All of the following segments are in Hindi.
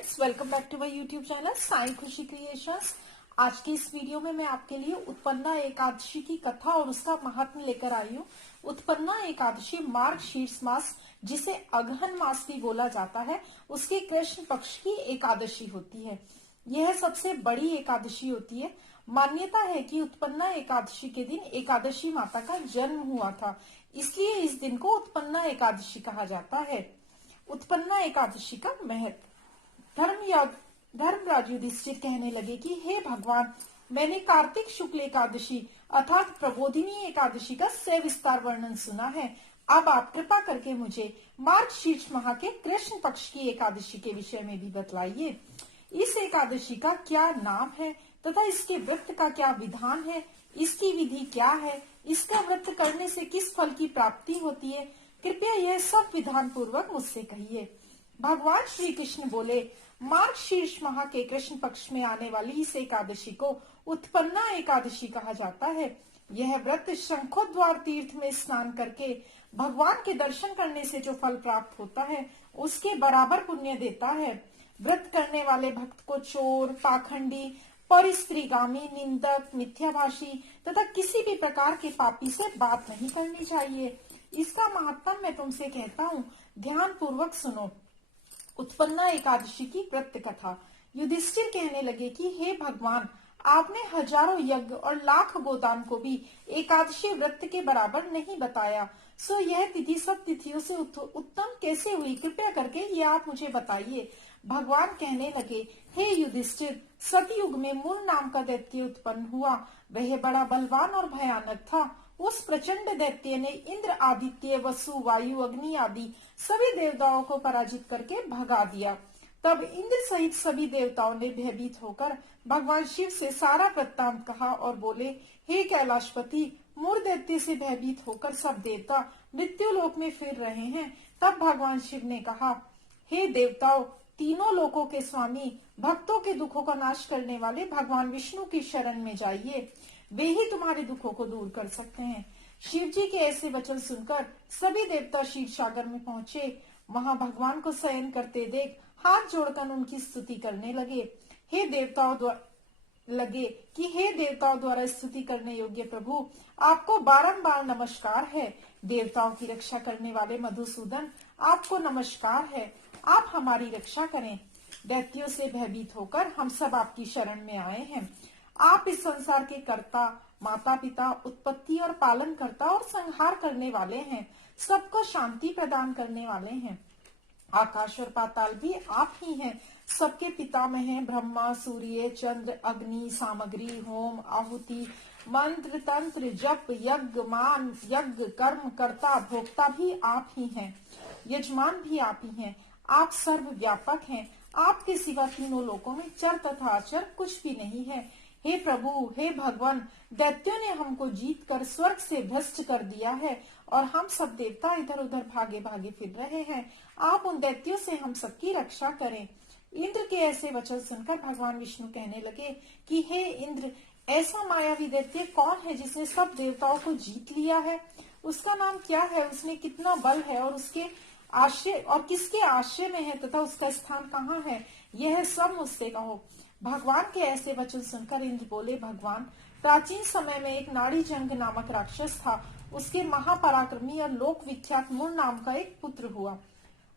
Friends, welcome back to my YouTube channel Sai Khushi creations. आज की इस वीडियो में मैं आपके लिए उत्पन्ना एकादशी की कथा और उसका महात्म्य लेकर आई हूँ। उत्पन्ना एकादशी मार्ग शीर्ष मास, जिसे अगहन मास भी बोला जाता है, उसके कृष्ण पक्ष की एकादशी होती है। यह सबसे बड़ी एकादशी होती है। मान्यता है कि उत्पन्ना एकादशी के दिन एकादशी माता का जन्म हुआ था, इसलिए इस दिन को उत्पन्ना एकादशी कहा जाता है। उत्पन्ना एकादशी का महत्व। धर्मराज युधिष्ठिर कहने लगे कि हे भगवान, मैंने कार्तिक शुक्ल एकादशी अर्थात प्रबोधिनी एकादशी का सविस्तार वर्णन सुना है। अब आप कृपा करके मुझे मार्गशीर्ष माह के कृष्ण पक्ष की एकादशी के विषय में भी बतलाइए। इस एकादशी का क्या नाम है तथा इसके व्रत का क्या विधान है, इसकी विधि क्या है, इसका व्रत करने से किस फल की प्राप्ति होती है, कृपया यह सब विधान पूर्वक मुझसे कहिए। भगवान श्री कृष्ण बोले, मार्गशीर्ष माह के कृष्ण पक्ष में आने वाली इस एकादशी को उत्पन्ना एकादशी कहा जाता है। यह व्रत शंखोद्वार तीर्थ में स्नान करके भगवान के दर्शन करने से जो फल प्राप्त होता है, उसके बराबर पुण्य देता है। व्रत करने वाले भक्त को चोर, पाखंडी, परिस्त्रीगामी, निंदक, मिथ्याभाषी तथा किसी भी प्रकार के पापी से बात नहीं करनी चाहिए। इसका महत्व मैं तुमसे कहता हूँ, ध्यान पूर्वक सुनो। उत्पन्ना एकादशी की व्रत कथा। युधिष्ठिर कहने लगे कि हे भगवान, आपने हजारों यज्ञ और लाख गोदान को भी एकादशी व्रत के बराबर नहीं बताया, सो यह तिथि सब तिथियों से उत्तम कैसे हुई, कृपया करके ये आप मुझे बताइए। भगवान कहने लगे, हे युधिष्ठिर, सतयुग में मूल नाम का दैत्य उत्पन्न हुआ। वह बड़ा बलवान और भयानक था। उस प्रचंड दैत्य ने इंद्र, आदित्य, वसु, वायु, अग्नि आदि सभी देवताओं को पराजित करके भगा दिया। तब इंद्र सहित सभी देवताओं ने भयभीत होकर भगवान शिव से सारा वृत्तांत कहा और बोले, हे कैलाशपति, मूर दैत्य से भयभीत होकर सब देवता मृत्यु लोक में फिर रहे हैं। तब भगवान शिव ने कहा, हे देवताओं, तीनों लोकों के स्वामी, भक्तों के दुखों का नाश करने वाले भगवान विष्णु की शरण में जाइए, वे ही तुम्हारे दुखों को दूर कर सकते हैं। शिव जी के ऐसे वचन सुनकर सभी देवता क्षीर सागर में पहुंचे। वहां भगवान को शयन करते देख हाथ जोड़कर उनकी स्तुति करने लगे। हे देवताओं द्वारा स्तुति करने योग्य प्रभु, आपको बारंबार नमस्कार है। देवताओं की रक्षा करने वाले मधुसूदन, आपको नमस्कार है। आप हमारी रक्षा करें। दैत्यों से भयभीत होकर हम सब आपकी शरण में आए हैं। आप इस संसार के कर्ता, माता पिता, उत्पत्ति और पालन करता और संहार करने वाले हैं। सबको शांति प्रदान करने वाले हैं। आकाश और पाताल भी आप ही हैं। सबके पितामह हैं। ब्रह्मा, सूर्य, चंद्र, अग्नि, सामग्री, होम, आहुति, मंत्र, तंत्र, जप, यज्ञ, मान, यज्ञ, कर्म, कर्ता, भोक्ता भी आप ही हैं। यजमान भी आप ही हैं। आप सर्व व्यापक हैं। आपके सिवा तीनों लोकों में चर तथा अचर कुछ भी नहीं है। हे प्रभु, हे भगवान, दैत्यों ने हमको जीत कर स्वर्ग से भ्रष्ट कर दिया है और हम सब देवता इधर उधर भागे भागे फिर रहे हैं। आप उन दैत्यों से हम सबकी रक्षा करें। इंद्र के ऐसे वचन सुनकर भगवान विष्णु कहने लगे कि हे इंद्र, ऐसा मायावी दैत्य कौन है जिसने सब देवताओं को जीत लिया है? उसका नाम क्या है? उसने कितना बल है और उसके आश्रय और किसके आश्रय में है तथा उसका स्थान कहाँ है? यह सब मुझसे कहो। भगवान के ऐसे वचन सुनकर इंद्र बोले, भगवान, प्राचीन समय में एक नाड़ी जंग नामक राक्षस था। उसके महापराक्रमी और लोक विख्यात मूल नाम का एक पुत्र हुआ।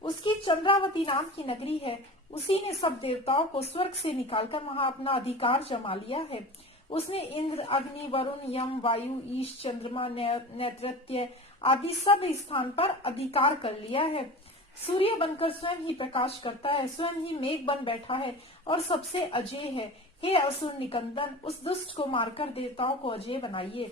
उसकी चंद्रावती नाम की नगरी है। उसी ने सब देवताओं को स्वर्ग से निकालकर वहां अपना अधिकार जमा लिया है। उसने इंद्र, अग्नि, वरुण, यम, वायु, ईश, चंद्रमा, नैत्रत्य आदि सब स्थान पर अधिकार कर लिया है। सूर्य बनकर स्वयं ही प्रकाश करता है, स्वयं ही मेघ बन बैठा है और सबसे अजय है। हे असुर निकंदन, उस दुष्ट को मारकर देवताओं को अजय बनाइए।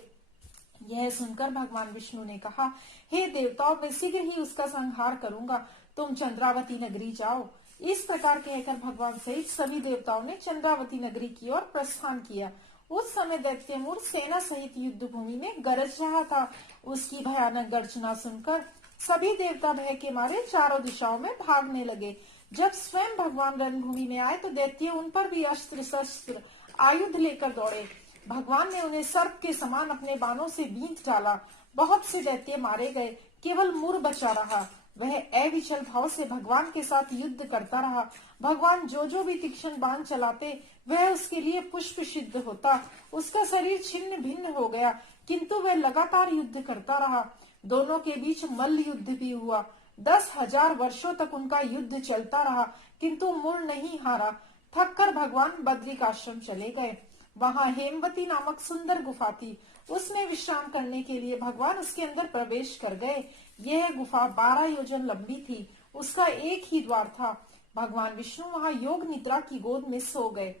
यह सुनकर भगवान विष्णु ने कहा, हे देवताओं, मैं शीघ्र ही उसका संहार करूंगा। तुम चंद्रावती नगरी जाओ। इस प्रकार कहकर भगवान सहित सभी देवताओं ने चंद्रावती नगरी की ओर प्रस्थान किया। उस समय दैत्यमूर सेना सहित युद्ध भूमि में गरज रहा था। उसकी भयानक गर्जना सुनकर सभी देवता भय के मारे चारों दिशाओं में भागने लगे। जब स्वयं भगवान रणभूमि में आए तो दैत्य उन पर भी अस्त्र शस्त्र आयुध लेकर दौड़े। भगवान ने उन्हें सर्प के समान अपने बाणों से बींध डाला। बहुत से दैत्य मारे गए, केवल मूर बचा रहा। वह अविचल भाव से भगवान के साथ युद्ध करता रहा। भगवान जो भी तीक्ष्ण बाण चलाते वह उसके लिए पुष्प सिद्ध होता। उसका शरीर छिन्न भिन्न हो गया, किंतु वह लगातार युद्ध करता रहा। दोनों के बीच मल्ल युद्ध भी हुआ। 10,000 वर्षों तक उनका युद्ध चलता रहा, किंतु मुड़ नहीं हारा। थककर भगवान बद्रिकाश्रम चले गए। वहां हेमवती नामक सुंदर गुफा थी। उसमें विश्राम करने के लिए भगवान उसके अंदर प्रवेश कर गए। यह गुफा 12 योजन लंबी थी। उसका एक ही द्वार था। भगवान विष्णु वहां योग निद्रा की गोद में सो गए।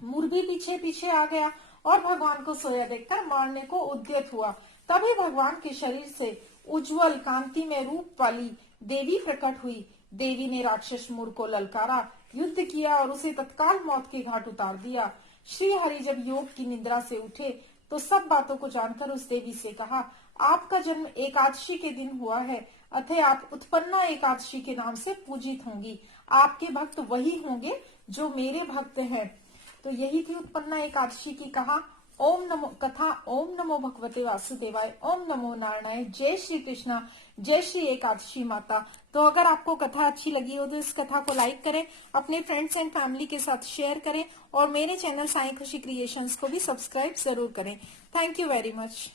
मुर्गी पीछे पीछे आ गया और भगवान को सोया देखकर मारने को उद्यत हुआ। तभी भगवान के शरीर से उज्जवल कांति में रूप वाली देवी प्रकट हुई। देवी ने राक्षस मुर को ललकारा, युद्ध किया और उसे तत्काल मौत के घाट उतार दिया। श्री हरि जब योग की निद्रा से उठे तो सब बातों को जानकर उस देवी से कहा, आपका जन्म एकादशी के दिन हुआ है, अतः आप उत्पन्ना एकादशी के नाम से पूजित होंगी। आपके भक्त वही होंगे जो मेरे भक्त हैं। तो यही थी उत्पन्ना एकादशी की कथा। ओम नमो भगवते वासुदेवाय, ओम नमो नारायणाय। जय श्री कृष्णा, जय श्री एकादशी माता। तो अगर आपको कथा अच्छी लगी हो तो इस कथा को लाइक करें, अपने फ्रेंड्स एंड फैमिली के साथ शेयर करें और मेरे चैनल साई खुशी क्रिएशंस को भी सब्सक्राइब जरूर करें। Thank you very much.